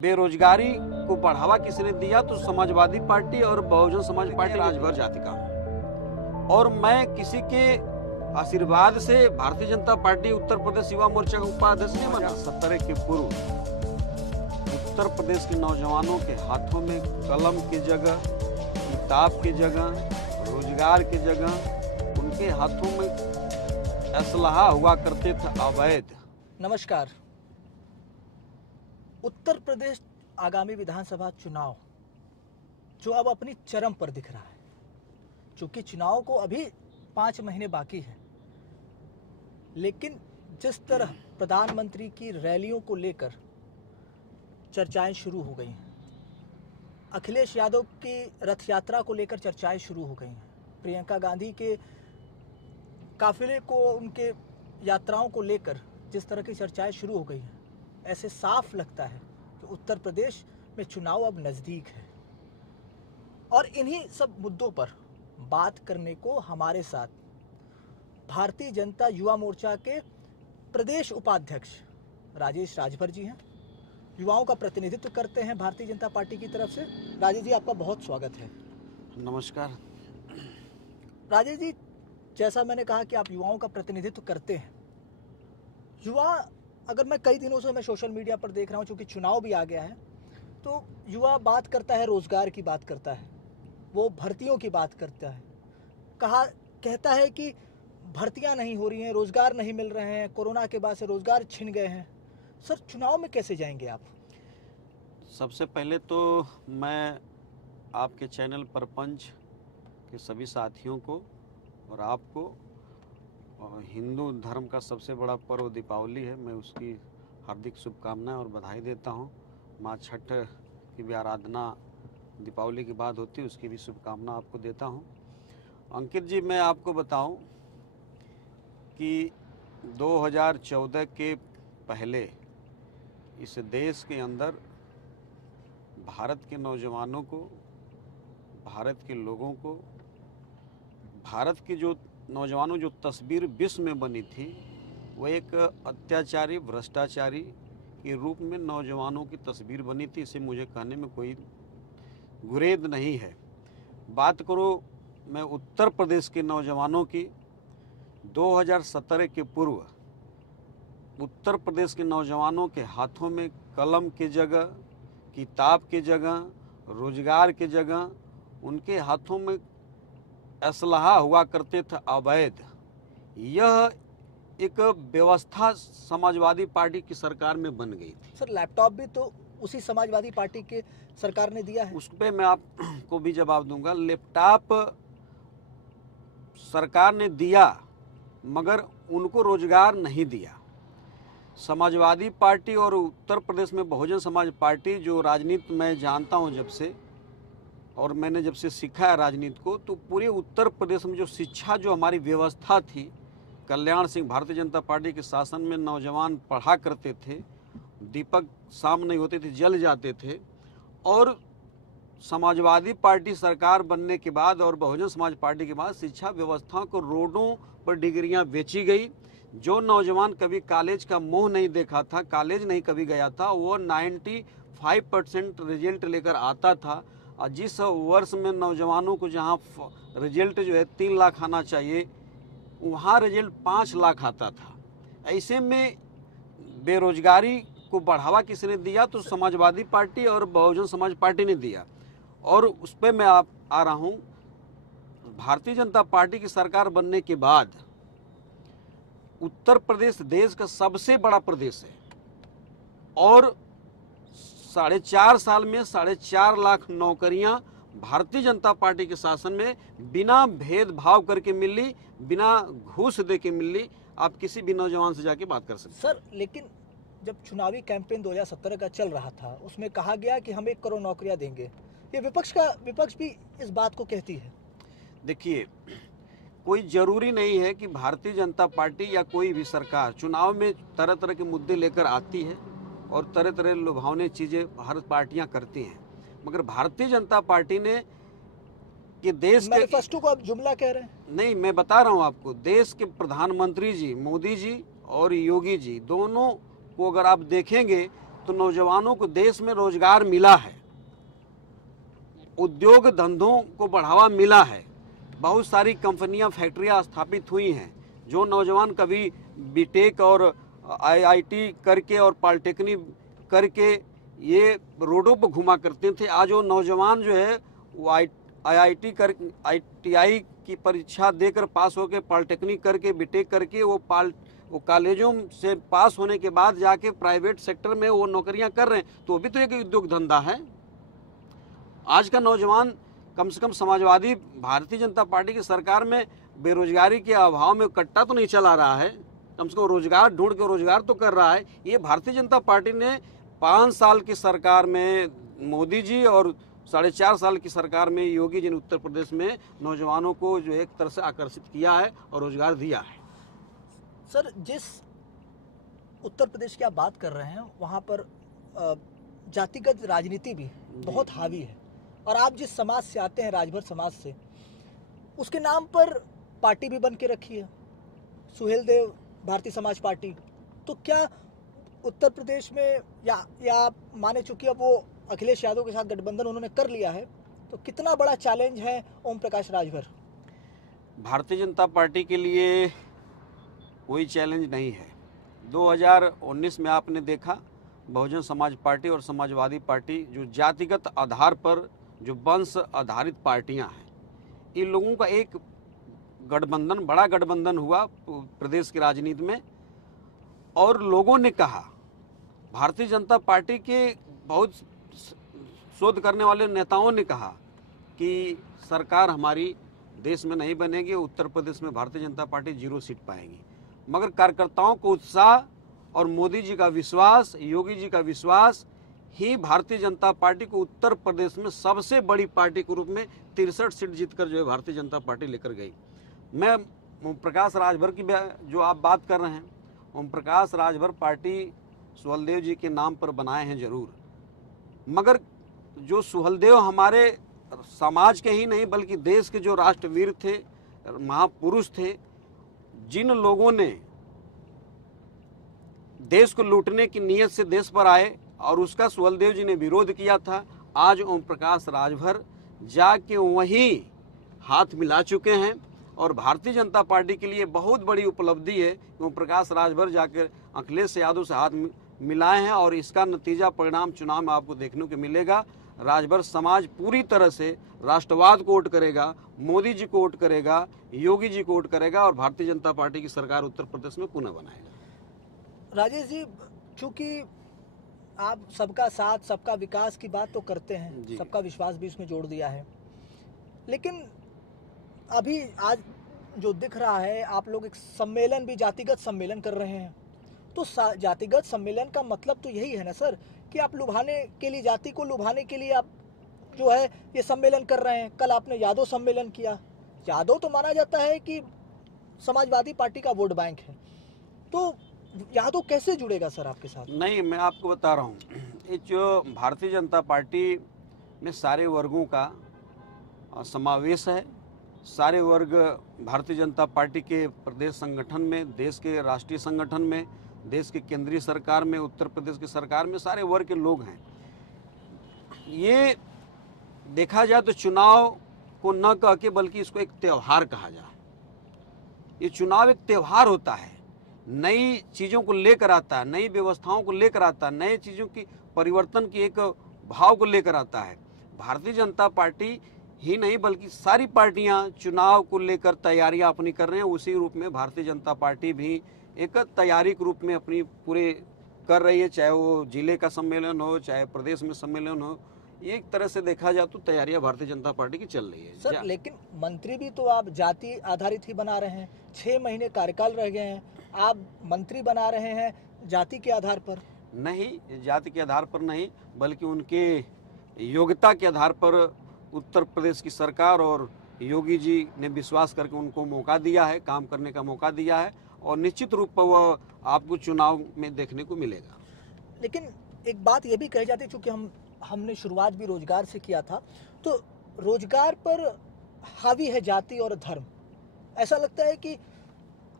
बेरोजगारी को बढ़ावा किसने दिया? तो समाजवादी पार्टी और बहुजन समाज पार्टी राजभर जाति का। और मैं किसी के आशीर्वाद से भारतीय जनता पार्टी उत्तर प्रदेश युवा मोर्चा का उपाध्यक्ष नहीं बना। 70 के पूर्व उत्तर प्रदेश के नौजवानों के हाथों में कलम की जगह, किताब की जगह, रोजगार की जगह उनके हाथों में असलहा हुआ करते थे अवैध। नमस्कार। उत्तर प्रदेश आगामी विधानसभा चुनाव जो अब अपनी चरम पर दिख रहा है, चूंकि चुनाव को अभी 5 महीने बाकी है, लेकिन जिस तरह प्रधानमंत्री की रैलियों को लेकर चर्चाएं शुरू हो गई हैं, अखिलेश यादव की रथ यात्रा को लेकर चर्चाएं शुरू हो गई हैं, प्रियंका गांधी के काफिले को, उनके यात्राओं को लेकर जिस तरह की चर्चाएं शुरू हो गई हैं, ऐसे साफ लगता है कि उत्तर प्रदेश में चुनाव अब नज़दीक है। और इन्हीं सब मुद्दों पर बात करने को हमारे साथ भारतीय जनता युवा मोर्चा के प्रदेश उपाध्यक्ष राजेश राजभर जी हैं। युवाओं का प्रतिनिधित्व करते हैं भारतीय जनता पार्टी की तरफ से। राजेश जी, आपका बहुत स्वागत है। नमस्कार। राजेश जी, जैसा मैंने कहा कि आप युवाओं का प्रतिनिधित्व करते हैं, युवा अगर मैं कई दिनों से मैं सोशल मीडिया पर देख रहा हूँ, चूँकि चुनाव भी आ गया है, तो युवा बात करता है, रोज़गार की बात करता है, वो भर्तियों की बात करता है, कहता है कि भर्तियां नहीं हो रही हैं, रोज़गार नहीं मिल रहे हैं, कोरोना के बाद से रोज़गार छिन गए हैं। सर, चुनाव में कैसे जाएंगे आप? सबसे पहले तो मैं आपके चैनल परपंच के सभी साथियों को और आपको, हिंदू धर्म का सबसे बड़ा पर्व दीपावली है, मैं उसकी हार्दिक शुभकामनाएं और बधाई देता हूं। माँ छठ की भी आराधना दीपावली के बाद होती है, उसकी भी शुभकामना आपको देता हूं। अंकित जी, मैं आपको बताऊं कि 2014 के पहले इस देश के अंदर भारत के नौजवानों को, भारत के लोगों को, भारत की जो नौजवानों जो तस्वीर विश्व में बनी थी, वह एक अत्याचारी, भ्रष्टाचारी के रूप में नौजवानों की तस्वीर बनी थी। इसे मुझे कहने में कोई गुरेज नहीं है। बात करो मैं उत्तर प्रदेश के नौजवानों की, 2017 के पूर्व उत्तर प्रदेश के नौजवानों के हाथों में कलम की जगह, किताब की जगह, रोजगार की जगह उनके हाथों में असलहा हुआ करते थे अवैध। यह एक व्यवस्था समाजवादी पार्टी की सरकार में बन गई थी। सर, लैपटॉप भी तो उसी समाजवादी पार्टी के सरकार ने दिया है। उस पर मैं आपको भी जवाब दूंगा। लैपटॉप सरकार ने दिया, मगर उनको रोजगार नहीं दिया। समाजवादी पार्टी और उत्तर प्रदेश में बहुजन समाज पार्टी, जो राजनीति मैं जानता हूं जब से, और मैंने जब से सीखा है राजनीति को, तो पूरे उत्तर प्रदेश में जो शिक्षा, जो हमारी व्यवस्था थी, कल्याण सिंह भारतीय जनता पार्टी के शासन में नौजवान पढ़ा करते थे, दीपक शाम नहीं होते थे, जल जाते थे। और समाजवादी पार्टी सरकार बनने के बाद और बहुजन समाज पार्टी के बाद शिक्षा व्यवस्था को रोडों पर डिग्रियां बेची गई। जो नौजवान कभी कॉलेज का मुंह नहीं देखा था, कॉलेज नहीं कभी गया था, वो 95% रिजल्ट लेकर आता था। और जिस वर्ष में नौजवानों को जहां रिजल्ट जो है 3 लाख आना चाहिए, वहां रिजल्ट 5 लाख आता था। ऐसे में बेरोजगारी को बढ़ावा किसने दिया? तो समाजवादी पार्टी और बहुजन समाज पार्टी ने दिया। और उस पर मैं आ रहा हूं। भारतीय जनता पार्टी की सरकार बनने के बाद उत्तर प्रदेश देश का सबसे बड़ा प्रदेश है, और 4.5 साल में 4.5 लाख नौकरियां भारतीय जनता पार्टी के शासन में बिना भेदभाव करके मिली, बिना घूस दे के मिली। आप किसी भी नौजवान से जाके बात कर सकते। सर, लेकिन जब चुनावी कैंपेन 2017 का चल रहा था, उसमें कहा गया कि हम 1 करोड़ नौकरियां देंगे। ये विपक्ष भी इस बात को कहती है। देखिए, कोई जरूरी नहीं है कि भारतीय जनता पार्टी या कोई भी सरकार चुनाव में तरह तरह के मुद्दे लेकर आती है और तरह तरह लुभावनी चीजें हर पार्टियां करती हैं, मगर भारतीय जनता पार्टी ने कि देश के मैनिफेस्टो को आप जुमला कह रहे हैं? नहीं, मैं बता रहा हूं आपको। देश के प्रधानमंत्री जी मोदी जी और योगी जी दोनों को अगर आप देखेंगे तो नौजवानों को देश में रोजगार मिला है, उद्योग धंधों को बढ़ावा मिला है, बहुत सारी कंपनियां फैक्ट्रियां स्थापित हुई हैं। जो नौजवान कभी बीटेक और आईआईटी करके और पॉलिटेक्निक करके ये रोडों पर घुमा करते थे, आज वो नौजवान जो है वो आईटीआई की परीक्षा देकर पास होकर पॉलिटेक्निक करके बीटेक करके वो कॉलेजों से पास होने के बाद जाके प्राइवेट सेक्टर में वो नौकरियां कर रहे हैं, तो वो भी तो एक उद्योग धंधा है। आज का नौजवान कम से कम समाजवादी भारतीय जनता पार्टी की सरकार में बेरोजगारी के अभाव में कट्टा तो नहीं चला रहा है, कम से कम रोजगार ढूंढ के रोजगार तो कर रहा है। ये भारतीय जनता पार्टी ने 5 साल की सरकार में मोदी जी और 4.5 साल की सरकार में योगी जी ने उत्तर प्रदेश में नौजवानों को जो एक तरह से आकर्षित किया है और रोजगार दिया है। सर, जिस उत्तर प्रदेश की आप बात कर रहे हैं वहाँ पर जातिगत राजनीति भी बहुत हावी है, और आप जिस समाज से आते हैं, राजभर समाज से, उसके नाम पर पार्टी भी बन के रखी है, सुहेलदेव भारतीय समाज पार्टी। तो क्या उत्तर प्रदेश में या माने चूंकि अब वो अखिलेश यादव के साथ गठबंधन उन्होंने कर लिया है, तो कितना बड़ा चैलेंज है ओम प्रकाश राजभर? भारतीय जनता पार्टी के लिए कोई चैलेंज नहीं है। 2019 में आपने देखा बहुजन समाज पार्टी और समाजवादी पार्टी जो जातिगत आधार पर जो वंश आधारित पार्टियां हैं, इन लोगों का एक गठबंधन, बड़ा गठबंधन हुआ प्रदेश की राजनीति में, और लोगों ने कहा, भारतीय जनता पार्टी के बहुत शोध करने वाले नेताओं ने कहा कि सरकार हमारी देश में नहीं बनेगी, उत्तर प्रदेश में भारतीय जनता पार्टी 0 सीट पाएगी। मगर कार्यकर्ताओं को उत्साह और मोदी जी का विश्वास, योगी जी का विश्वास ही भारतीय जनता पार्टी को उत्तर प्रदेश में सबसे बड़ी पार्टी के रूप में 63 सीट जीतकर जो है भारतीय जनता पार्टी लेकर गई। मैं ओम प्रकाश राजभर की जो आप बात कर रहे हैं, ओम प्रकाश राजभर पार्टी सुहेलदेव जी के नाम पर बनाए हैं जरूर, मगर जो सुहेलदेव हमारे समाज के ही नहीं बल्कि देश के जो राष्ट्रवीर थे, महापुरुष थे, जिन लोगों ने देश को लूटने की नीयत से देश पर आए और उसका सुहेलदेव जी ने विरोध किया था, आज ओम प्रकाश राजभर जाके वहीं हाथ मिला चुके हैं। और भारतीय जनता पार्टी के लिए बहुत बड़ी उपलब्धि है कि ओम प्रकाश राजभर जाकर अखिलेश यादव से हाथ मिलाए हैं, और इसका नतीजा परिणाम चुनाव में आपको देखने को मिलेगा। राजभर समाज पूरी तरह से राष्ट्रवाद को वोट करेगा, मोदी जी को वोट करेगा, योगी जी को वोट करेगा, और भारतीय जनता पार्टी की सरकार उत्तर प्रदेश में पुनः बनाएगा। राजेश जी, चूंकि आप सबका साथ, सबका विकास की बात तो करते हैं, सबका विश्वास भी इसमें जोड़ दिया है, लेकिन अभी आज जो दिख रहा है, आप लोग एक सम्मेलन भी, जातिगत सम्मेलन कर रहे हैं, तो जातिगत सम्मेलन का मतलब तो यही है ना सर कि आप लुभाने के लिए, जाति को लुभाने के लिए आप जो है ये सम्मेलन कर रहे हैं। कल आपने यादव सम्मेलन किया, यादव तो माना जाता है कि समाजवादी पार्टी का वोट बैंक है, तो यादव कैसे जुड़ेगा सर आपके साथ? नहीं, मैं आपको बता रहा हूँ, ये जो भारतीय जनता पार्टी में सारे वर्गों का समावेश है। सारे वर्ग भारतीय जनता पार्टी के प्रदेश संगठन में, देश के राष्ट्रीय संगठन में, देश की केंद्रीय सरकार में, उत्तर प्रदेश की सरकार में सारे वर्ग के लोग हैं। ये देखा जाए तो चुनाव को न कह के बल्कि इसको एक त्यौहार कहा जाए। ये चुनाव एक त्यौहार होता है, नई चीज़ों को लेकर आता है, नई व्यवस्थाओं को लेकर आता है, नई चीज़ों की परिवर्तन की एक भाव को लेकर आता है। भारतीय जनता पार्टी ही नहीं बल्कि सारी पार्टियां चुनाव को लेकर तैयारियां अपनी कर रहे हैं। उसी रूप में भारतीय जनता पार्टी भी एक तैयारी के रूप में अपनी पूरे कर रही है, चाहे वो जिले का सम्मेलन हो, चाहे प्रदेश में सम्मेलन हो। एक तरह से देखा जाए तो तैयारियां भारतीय जनता पार्टी की चल रही है सर। लेकिन मंत्री भी तो आप जाति आधारित ही बना रहे हैं, 6 महीने कार्यकाल रह गए हैं, आप मंत्री बना रहे हैं जाति के आधार पर? नहीं, जाति के आधार पर नहीं बल्कि उनके योग्यता के आधार पर उत्तर प्रदेश की सरकार और योगी जी ने विश्वास करके उनको मौका दिया है, काम करने का मौका दिया है, और निश्चित रूप पर वह आपको चुनाव में देखने को मिलेगा। लेकिन एक बात ये भी कही जाती है, चूँकि हमने शुरुआत भी रोजगार से किया था, तो रोजगार पर हावी है जाति और धर्म। ऐसा लगता है कि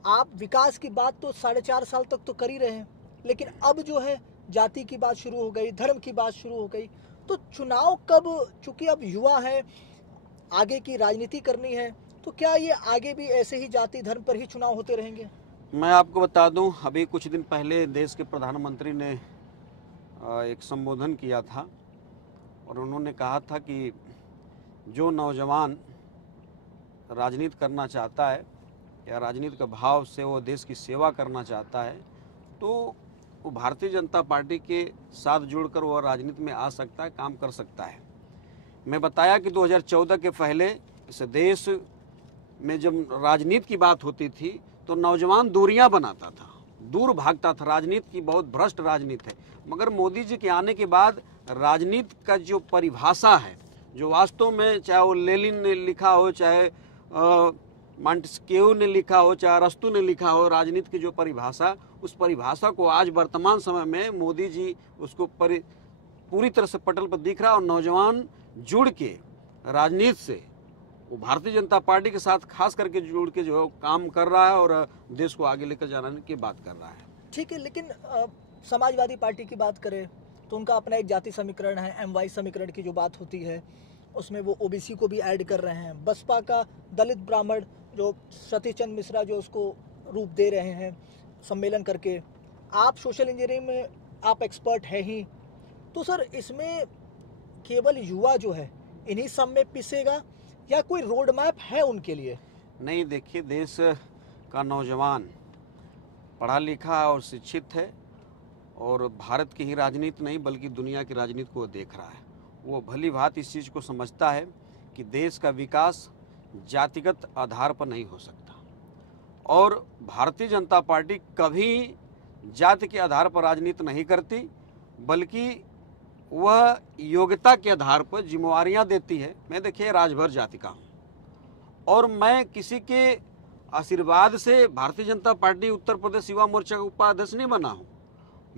आप विकास की बात तो 4.5 साल तक तो कर ही रहे हैं, लेकिन अब जो है जाति की बात शुरू हो गई, धर्म की बात शुरू हो गई। तो चुनाव कब, चूंकि अब युवा है, आगे की राजनीति करनी है, तो क्या ये आगे भी ऐसे ही जाति धर्म पर ही चुनाव होते रहेंगे? मैं आपको बता दूं, अभी कुछ दिन पहले देश के प्रधानमंत्री ने एक संबोधन किया था और उन्होंने कहा था कि जो नौजवान राजनीति करना चाहता है या राजनीति का भाव से वो देश की सेवा करना चाहता है, तो वो भारतीय जनता पार्टी के साथ जुड़कर वो राजनीति में आ सकता है, काम कर सकता है। मैं बताया कि 2014 के पहले इस देश में जब राजनीति की बात होती थी तो नौजवान दूरियां बनाता था, दूर भागता था। राजनीति की बहुत भ्रष्ट राजनीति है। मगर मोदी जी के आने के बाद राजनीति का जो परिभाषा है, जो वास्तव में चाहे वो लेनिन ने लिखा हो, चाहे मॉन्टेस्क्यू ने लिखा हो, चाहे अरस्तू ने लिखा हो, राजनीति की जो परिभाषा, उस परिभाषा को आज वर्तमान समय में मोदी जी उसको पूरी तरह से पटल पर दिख रहा है। और नौजवान जुड़ के राजनीति से वो भारतीय जनता पार्टी के साथ खास करके जुड़ के जो काम कर रहा है और देश को आगे लेकर जाने की बात कर रहा है। ठीक है, लेकिन समाजवादी पार्टी की बात करें तो उनका अपना एक जाति समीकरण है, MY समीकरण की जो बात होती है उसमें वो OBC को भी ऐड कर रहे हैं। बसपा का दलित ब्राह्मण जो सतीश चंद्र मिश्रा जो उसको रूप दे रहे हैं सम्मेलन करके। आप सोशल इंजीनियरिंग में आप एक्सपर्ट है ही, तो सर इसमें केवल युवा जो है इन्हीं सब में पिसेगा या कोई रोड मैप है उनके लिए? नहीं, देखिए, देश का नौजवान पढ़ा लिखा और शिक्षित है और भारत की ही राजनीति नहीं बल्कि दुनिया की राजनीति को देख रहा है। वो भली भांति इस चीज़ को समझता है कि देश का विकास जातिगत आधार पर नहीं हो सकता और भारतीय जनता पार्टी कभी जाति के आधार पर राजनीति नहीं करती, बल्कि वह योग्यता के आधार पर जिम्मेवारियां देती है। मैं देखिए राजभर जाति का हूँ और मैं किसी के आशीर्वाद से भारतीय जनता पार्टी उत्तर प्रदेश युवा मोर्चा का उपाध्यक्ष नहीं बना हूँ।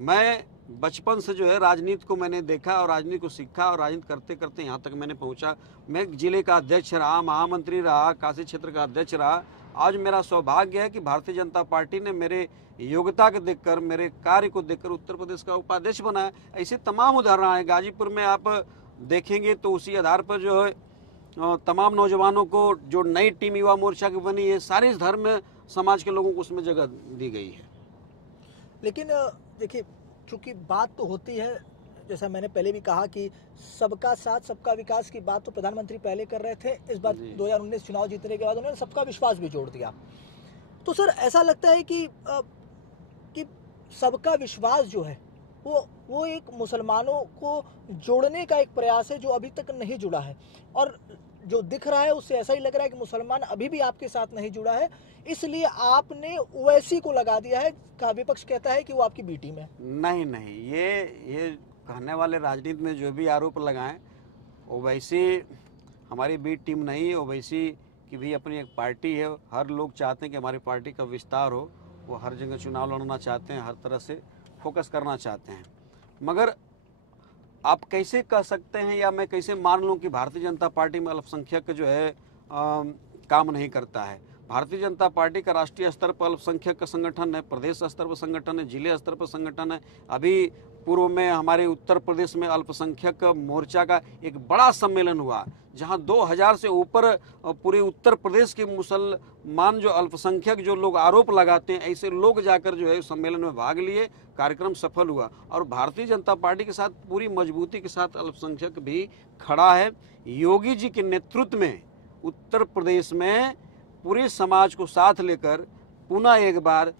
मैं बचपन से जो है राजनीति को मैंने देखा और राजनीति को सीखा और राजनीति करते करते यहाँ तक मैंने पहुँचा। मैं जिले का अध्यक्ष रहा, महामंत्री रहा, काशी क्षेत्र का अध्यक्ष रहा। आज मेरा सौभाग्य है कि भारतीय जनता पार्टी ने मेरे योग्यता को देखकर, मेरे कार्य को देखकर उत्तर प्रदेश का उपाध्यक्ष बनाया। ऐसे तमाम उदाहरण हैं। गाजीपुर में आप देखेंगे तो उसी आधार पर जो है तमाम नौजवानों को जो नई टीम युवा मोर्चा की बनी है, सारे धर्म समाज के लोगों को उसमें जगह दी गई है। लेकिन देखिए, चूंकि बात तो होती है, जैसा मैंने पहले भी कहा कि सबका साथ सबका विकास की बात तो प्रधानमंत्री पहले कर रहे थे। इस बार 2019 चुनाव जीतने के बाद उन्होंने सबका विश्वास भी जोड़ दिया। तो सर ऐसा लगता है कि सबका विश्वास जो है वो एक मुसलमानों को जोड़ने का एक प्रयास है जो अभी तक नहीं जुड़ा है, और जो दिख रहा है उससे ऐसा ही लग रहा है कि मुसलमान अभी भी आपके साथ नहीं जुड़ा है, इसलिए आपने ओवैसी को लगा दिया है। का विपक्ष कहता है कि वो आपकी बी टीम है। नहीं, ये कहने वाले राजनीति में जो भी आरोप लगाएं, ओवैसी हमारी बी टीम नहीं। ओवैसी की भी अपनी एक पार्टी है। हर लोग चाहते हैं कि हमारी पार्टी का विस्तार हो, वो हर जगह चुनाव लड़ना चाहते हैं, हर तरह से फोकस करना चाहते हैं। मगर आप कैसे कह सकते हैं या मैं कैसे मान लूं कि भारतीय जनता पार्टी में अल्पसंख्यक जो है काम नहीं करता है? भारतीय जनता पार्टी का राष्ट्रीय स्तर पर अल्पसंख्यक का संगठन है, प्रदेश स्तर पर संगठन है, जिले स्तर पर संगठन है। अभी पूर्व में हमारे उत्तर प्रदेश में अल्पसंख्यक मोर्चा का एक बड़ा सम्मेलन हुआ जहां 2000 से ऊपर पूरे उत्तर प्रदेश के मुसलमान जो अल्पसंख्यक जो लोग आरोप लगाते हैं, ऐसे लोग जाकर जो है सम्मेलन में भाग लिए। कार्यक्रम सफल हुआ और भारतीय जनता पार्टी के साथ पूरी मजबूती के साथ अल्पसंख्यक भी खड़ा है। योगी जी के नेतृत्व में उत्तर प्रदेश में पूरे समाज को साथ लेकर पुनः एक बार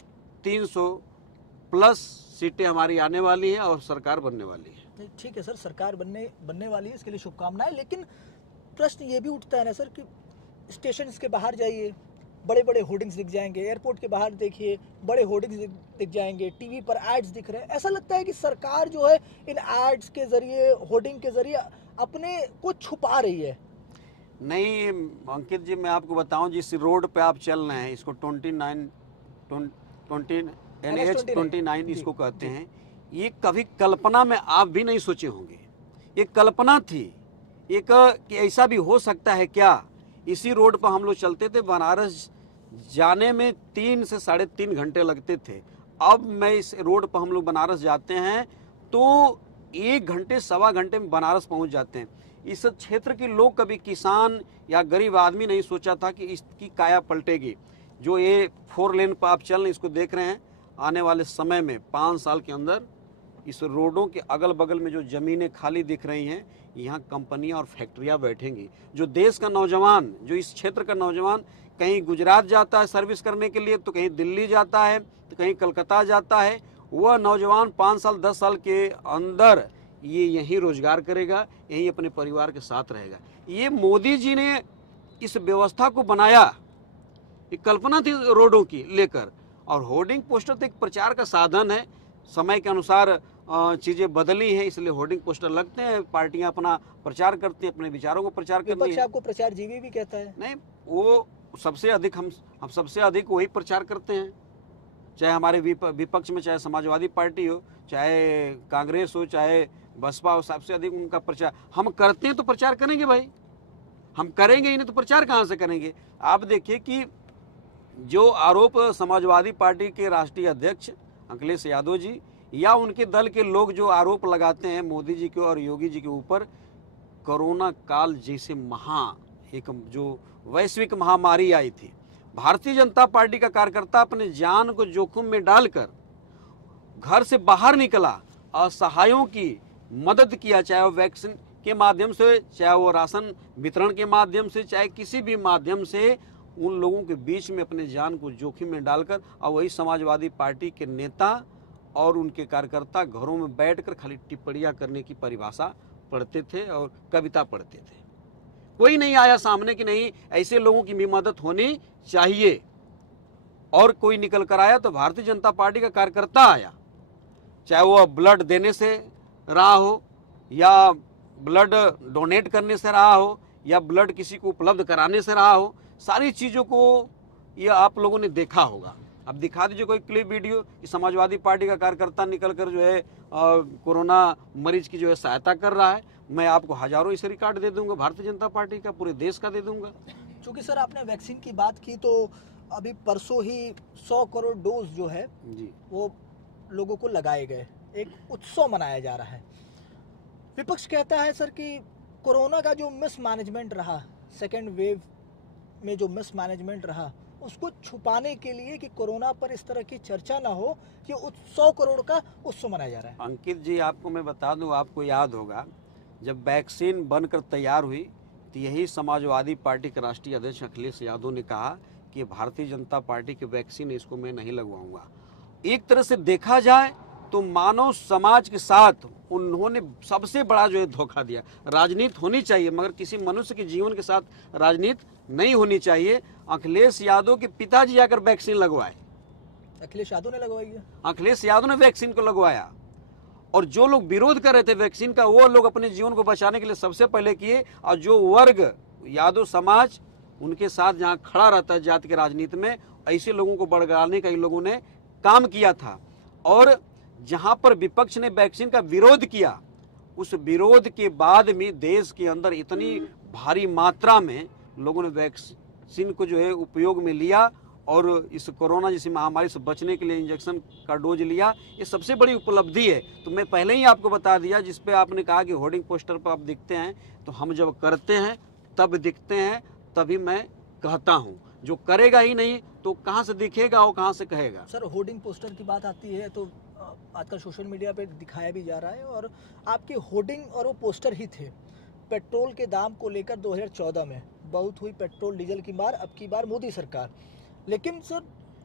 300+ सीटें हमारी आने वाली हैं और सरकार बनने वाली है। ठीक है सर, सरकार बनने वाली है, इसके लिए शुभकामनाएं। लेकिन प्रश्न ये भी उठता है ना सर कि स्टेशन के बाहर जाइए, बड़े बड़े होर्डिंग्स दिख जाएंगे, एयरपोर्ट के बाहर देखिए बड़े होर्डिंग्स दिख जाएंगे, टीवी पर एड्स दिख रहे हैं। ऐसा लगता है कि सरकार जो है इन एड्स के जरिए, होर्डिंग के जरिए अपने को छुपा रही है। नहीं अंकित जी, मैं आपको बताऊं, जिस रोड पे आप चल रहे हैं इसको NH 29 इसको कहते हैं। ये कभी कल्पना में आप भी नहीं सोचे होंगे। ये कल्पना थी एक कि ऐसा भी हो सकता है क्या। इसी रोड पर हम लोग चलते थे, बनारस जाने में 3 से 3.5 घंटे लगते थे। अब मैं इस रोड पर हम लोग बनारस जाते हैं तो 1 घंटे सवा घंटे में बनारस पहुंच जाते हैं। इस क्षेत्र के लोग, कभी किसान या गरीब आदमी नहीं सोचा था कि इसकी काया पलटेगी। जो ये 4 लेन पर आप चल रहे इसको देख रहे हैं, आने वाले समय में 5 साल के अंदर इस रोडों के अगल बगल में जो ज़मीनें खाली दिख रही हैं, यहाँ कंपनियां और फैक्ट्रियां बैठेंगी। जो देश का नौजवान, जो इस क्षेत्र का नौजवान कहीं गुजरात जाता है सर्विस करने के लिए, तो कहीं दिल्ली जाता है, तो कहीं कलकत्ता जाता है, वह नौजवान 5 साल 10 साल के अंदर ये यहीं रोजगार करेगा, यहीं अपने परिवार के साथ रहेगा। ये मोदी जी ने इस व्यवस्था को बनाया, एक कल्पना थी रोडों की लेकर। और होर्डिंग पोस्टर तो एक प्रचार का साधन है, समय के अनुसार चीज़ें बदली हैं, इसलिए होर्डिंग पोस्टर लगते हैं, पार्टियां अपना प्रचार करती हैं, अपने विचारों को प्रचार करती विपक्ष हैं। आपको प्रचार जीवी भी कहता है। नहीं, वो सबसे अधिक हम सबसे अधिक वही प्रचार करते हैं, चाहे हमारे विपक्ष में चाहे समाजवादी पार्टी हो, चाहे कांग्रेस हो, चाहे बसपा हो, सबसे अधिक उनका प्रचार हम करते हैं। तो प्रचार करेंगे भाई, हम करेंगे ही नहीं तो प्रचार कहाँ से करेंगे। आप देखिए कि जो आरोप समाजवादी पार्टी के राष्ट्रीय अध्यक्ष अखिलेश यादव जी या उनके दल के लोग जो आरोप लगाते हैं मोदी जी के और योगी जी के ऊपर, कोरोना काल जैसे एक जो वैश्विक महामारी आई थी, भारतीय जनता पार्टी का कार्यकर्ता अपने जान को जोखिम में डालकर घर से बाहर निकला, असहायों की मदद किया, चाहे वो वैक्सीन के माध्यम से, चाहे वो राशन वितरण के माध्यम से, चाहे किसी भी माध्यम से उन लोगों के बीच में अपने जान को जोखिम में डालकर। और वही समाजवादी पार्टी के नेता और उनके कार्यकर्ता घरों में बैठकर खाली टिप्पणियां करने की परिभाषा पढ़ते थे और कविता पढ़ते थे। कोई नहीं आया सामने कि नहीं ऐसे लोगों की भी मदद होनी चाहिए, और कोई निकल कर आया तो भारतीय जनता पार्टी का कार्यकर्ता आया, चाहे वो ब्लड देने से रहा हो, या ब्लड डोनेट करने से रहा हो, या ब्लड किसी को उपलब्ध कराने से रहा हो। सारी चीज़ों को ये आप लोगों ने देखा होगा। अब दिखा दीजिए कोई क्लिप वीडियो कि समाजवादी पार्टी का कार्यकर्ता निकल कर जो है कोरोना मरीज की जो है सहायता कर रहा है। मैं आपको हजारों इसे रिकॉर्ड दे दूंगा, भारतीय जनता पार्टी का, पूरे देश का दे दूंगा। चूँकि सर आपने वैक्सीन की बात की, तो अभी परसों ही 100 करोड़ डोज जो है जी, वो लोगों को लगाए गए, एक उत्सव मनाया जा रहा है। विपक्ष कहता है सर कि कोरोना का जो मिसमैनेजमेंट रहा, सेकेंड वेव में जो मिसमैनेजमेंट रहा, उसको छुपाने के लिए कि कोरोना पर इस तरह की चर्चा ना हो, ये 100 करोड़ का उत्सव मनाया जा रहा है। अंकित जी, आपको मैं बता दूं, आपको याद होगा जब वैक्सीन बनकर तैयार हुई तो यही समाजवादी पार्टी के राष्ट्रीय अध्यक्ष अखिलेश यादव ने कहा कि भारतीय जनता पार्टी की वैक्सीन इसको मैं नहीं लगवाऊंगा। एक तरह से देखा जाए तो मानव समाज के साथ उन्होंने सबसे बड़ा जो है धोखा दिया। राजनीति होनी चाहिए, मगर किसी मनुष्य के जीवन के साथ राजनीति नहीं होनी चाहिए। अखिलेश यादव के पिताजी आकर वैक्सीन लगवाए, अखिलेश यादव ने लगवाई है। अखिलेश यादव ने वैक्सीन को लगवाया, और जो लोग विरोध कर रहे थे वैक्सीन का, वो लोग अपने जीवन को बचाने के लिए सबसे पहले किए। और जो वर्ग यादव समाज उनके साथ जहाँ खड़ा रहता है जाति के राजनीति में, ऐसे लोगों को बड़गाने का इन लोगों ने काम किया था। और जहाँ पर विपक्ष ने वैक्सीन का विरोध किया, उस विरोध के बाद में देश के अंदर इतनी भारी मात्रा में लोगों ने वैक्सीन को जो है उपयोग में लिया, और इस कोरोना जैसी महामारी से बचने के लिए इंजेक्शन का डोज लिया। ये सबसे बड़ी उपलब्धि है। तो मैं पहले ही आपको बता दिया, जिस पे आपने कहा कि होर्डिंग पोस्टर पर आप दिखते हैं, तो हम जब करते हैं तब दिखते हैं, तभी मैं कहता हूँ। जो करेगा ही नहीं तो कहाँ से दिखेगा और कहाँ से कहेगा। सर होर्डिंग पोस्टर की बात आती है तो आजकल सोशल मीडिया पे दिखाया भी जा रहा है, और आपके होर्डिंग और वो पोस्टर ही थे। पेट्रोल के दाम को लेकर 2014 में बहुत हुई पेट्रोल डीजल की मार, अब की बार मोदी सरकार। लेकिन सर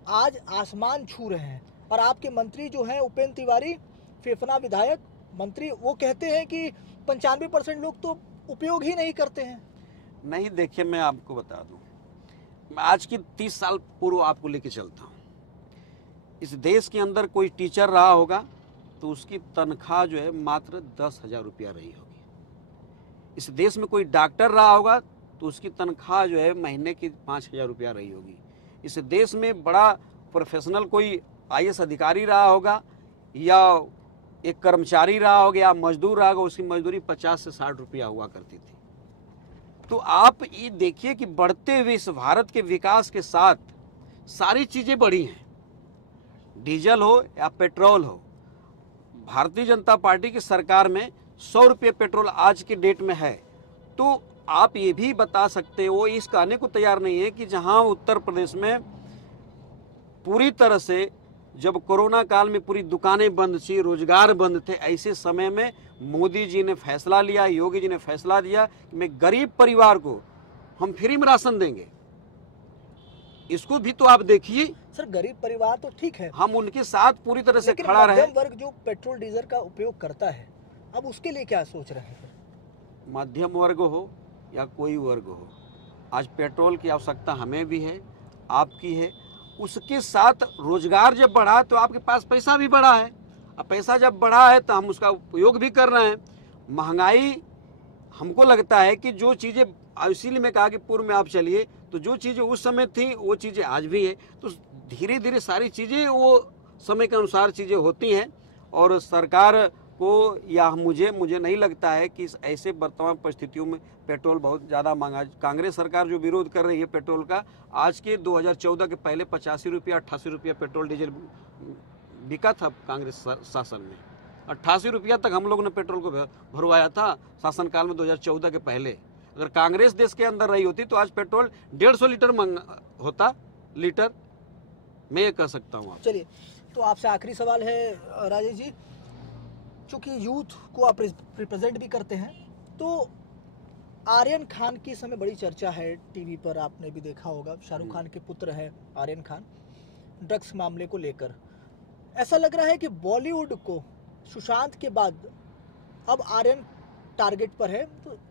आज आसमान छू रहे हैं, और आपके मंत्री जो हैं उपेंद्र तिवारी, फेफना विधायक मंत्री, वो कहते हैं कि 95% लोग तो उपयोग ही नहीं करते हैं। नहीं, देखिए मैं आपको बता दूं, मैं आज की 30 साल पूर्व आपको लेके चलता हूँ। इस देश के अंदर कोई टीचर रहा होगा तो उसकी तनख्वाह जो है मात्र 10,000 रुपया रही होगी। इस देश में कोई डॉक्टर रहा होगा तो उसकी तनख्वाह जो है महीने की 5,000 रुपया रही होगी। इस देश में बड़ा प्रोफेशनल कोई IAS अधिकारी रहा होगा, या एक कर्मचारी रहा होगा, या मजदूर रहा होगा, उसकी मजदूरी 50 से 60 रुपया हुआ करती थी। तो आप ये देखिए कि बढ़ते हुए इस भारत के विकास के साथ सारी चीज़ें बढ़ी हैं, डीजल हो या पेट्रोल हो। भारतीय जनता पार्टी की सरकार में 100 रुपये पेट्रोल आज की डेट में है, तो आप ये भी बता सकते हो, इस कहने को तैयार नहीं है कि जहां उत्तर प्रदेश में पूरी तरह से जब कोरोना काल में पूरी दुकानें बंद थी, रोजगार बंद थे, ऐसे समय में मोदी जी ने फैसला लिया, योगी जी ने फैसला दिया कि मैं गरीब परिवार को हम फ्री में राशन देंगे। इसको भी तो आप देखिए। सर गरीब परिवार तो ठीक है, हम उनके साथ पूरी तरह से लेकिन खड़ा रहे। मध्यम वर्ग जो पेट्रोल डीजल का उपयोग करता है, अब उसके लिए क्या सोच रहे हैं? मध्यम वर्ग हो या कोई वर्ग हो, आज पेट्रोल की आवश्यकता हमें भी है, आपकी है। उसके साथ रोजगार जब बढ़ा तो आपके पास पैसा भी बढ़ा है। अब पैसा जब बढ़ा है तो हम उसका उपयोग भी कर रहे हैं। महंगाई, हमको लगता है कि जो चीज़ें, इसीलिए मैं कहा कि पूर्व में आप चलिए तो जो चीज़ें उस समय थी वो चीज़ें आज भी है। तो धीरे धीरे सारी चीज़ें वो समय के अनुसार चीज़ें होती हैं। और सरकार को या मुझे नहीं लगता है कि ऐसे वर्तमान परिस्थितियों में पेट्रोल बहुत ज़्यादा महंगा। कांग्रेस सरकार जो विरोध कर रही है पेट्रोल का, आज के 2014 के पहले 85 रुपया 88 रुपया पेट्रोल डीजल बिका था कांग्रेस शासन में। 88 रुपया तक हम लोगों ने पेट्रोल को भरवाया था शासनकाल में 2014 के पहले। अगर कांग्रेस देश के अंदर रही होती तो आज पेट्रोल 150 लीटर होता लीटर, मैं ये कह सकता हूँ। चलिए, तो आपसे आखिरी सवाल है राजेश जी, चूंकि यूथ को आप रिप्रेजेंट भी करते हैं, तो आर्यन खान की इस समय बड़ी चर्चा है टीवी पर, आपने भी देखा होगा, शाहरुख खान के पुत्र हैं आर्यन खान, ड्रग्स मामले को लेकर ऐसा लग रहा है कि बॉलीवुड को सुशांत के बाद अब आर्यन टारगेट पर है।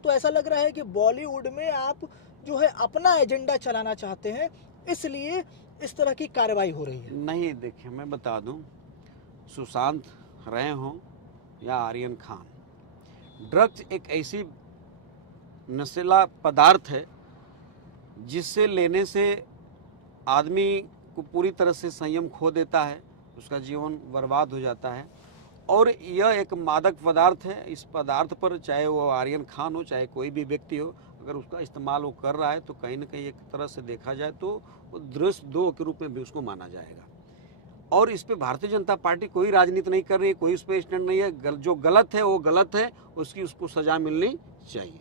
तो ऐसा लग रहा है कि बॉलीवुड में आप जो है अपना एजेंडा चलाना चाहते हैं, इसलिए इस तरह की कार्रवाई हो रही है। नहीं, देखिए मैं बता दूं, सुशांत रहे हों या आर्यन खान, ड्रग्स एक ऐसी नशीला पदार्थ है जिससे लेने से आदमी को पूरी तरह से संयम खो देता है, उसका जीवन बर्बाद हो जाता है। और यह एक मादक पदार्थ है। इस पदार्थ पर चाहे वो आर्यन खान हो चाहे कोई भी व्यक्ति हो, अगर उसका इस्तेमाल वो कर रहा है तो कहीं ना कहीं एक तरह से देखा जाए तो वो द्वेष के रूप में भी उसको माना जाएगा। और इस पे भारतीय जनता पार्टी कोई राजनीति नहीं कर रही है, कोई उस पर स्टैंड नहीं है। जो गलत है वो गलत है, उसको सजा मिलनी चाहिए।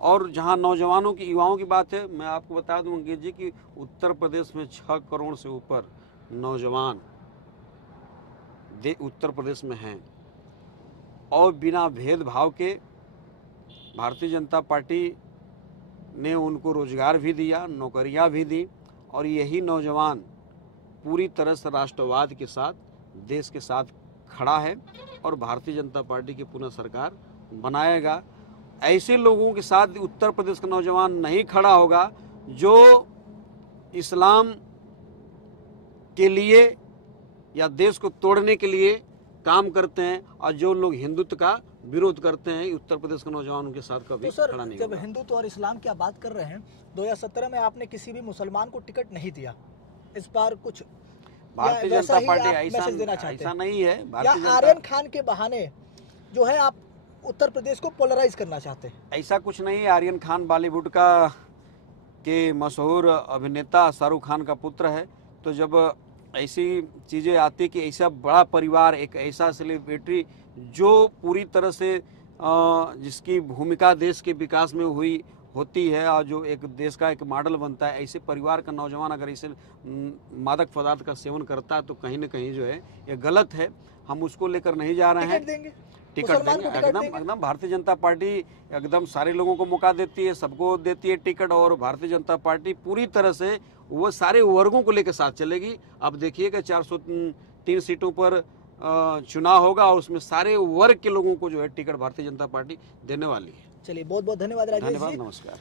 और जहां नौजवानों की, युवाओं की बात है, मैं आपको बता दूं अंकित जी कि उत्तर प्रदेश में 6 करोड़ से ऊपर नौजवान उत्तर प्रदेश में हैं। और बिना भेदभाव के भारतीय जनता पार्टी ने उनको रोजगार भी दिया, नौकरियां भी दी। और यही नौजवान पूरी तरह से राष्ट्रवाद के साथ, देश के साथ खड़ा है और भारतीय जनता पार्टी की पुनः सरकार बनाएगा। ऐसे लोगों के साथ उत्तर प्रदेश का नौजवान नहीं खड़ा होगा जो इस्लाम के लिए या देश को तोड़ने के लिए काम करते हैं, और जो लोग हिंदुत्व का विरोध करते हैं, उत्तर प्रदेश के नौजवान उनके साथ कभी खड़ा नहीं होगा। जब हिंदुत्व और इस्लाम की आप बात कर रहे हैं, 2017 में आपने किसी भी मुसलमान को टिकट नहीं दिया, इस बार कुछ भारतीय जनता पार्टी ऐसा नहीं है। या आर्यन खान के बहाने जो है आप उत्तर प्रदेश को पोलराइज करना चाहते हैं? ऐसा कुछ नहीं है। आर्यन खान बॉलीवुड का के मशहूर अभिनेता शाहरुख खान का पुत्र है। तो जब ऐसी चीज़ें आती कि ऐसा बड़ा परिवार, एक ऐसा सेलिब्रिटी जो पूरी तरह से जिसकी भूमिका देश के विकास में होती है और जो एक देश का एक मॉडल बनता है, ऐसे परिवार का नौजवान अगर ऐसे मादक पदार्थ का सेवन करता है तो कहीं ना कहीं जो है ये गलत है। हम उसको लेकर नहीं जा रहे हैं। टिकट देंगे एकदम। भारतीय जनता पार्टी एकदम सारे लोगों को मौका देती है, सबको देती है टिकट। और भारतीय जनता पार्टी पूरी तरह से वो सारे वर्गों को लेकर साथ चलेगी। अब देखिएगा 403 सीटों पर चुनाव होगा और उसमें सारे वर्ग के लोगों को जो है टिकट भारतीय जनता पार्टी देने वाली है। चलिए, बहुत बहुत धन्यवाद राजेश जी। धन्यवाद, नमस्कार।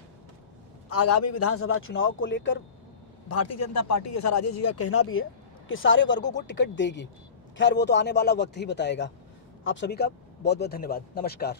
आगामी विधानसभा चुनाव को लेकर भारतीय जनता पार्टी, जैसा राजेश जी का कहना भी है कि सारे वर्गों को टिकट देगी। खैर वो तो आने वाला वक्त ही बताएगा। आप सभी का बहुत बहुत धन्यवाद। नमस्कार।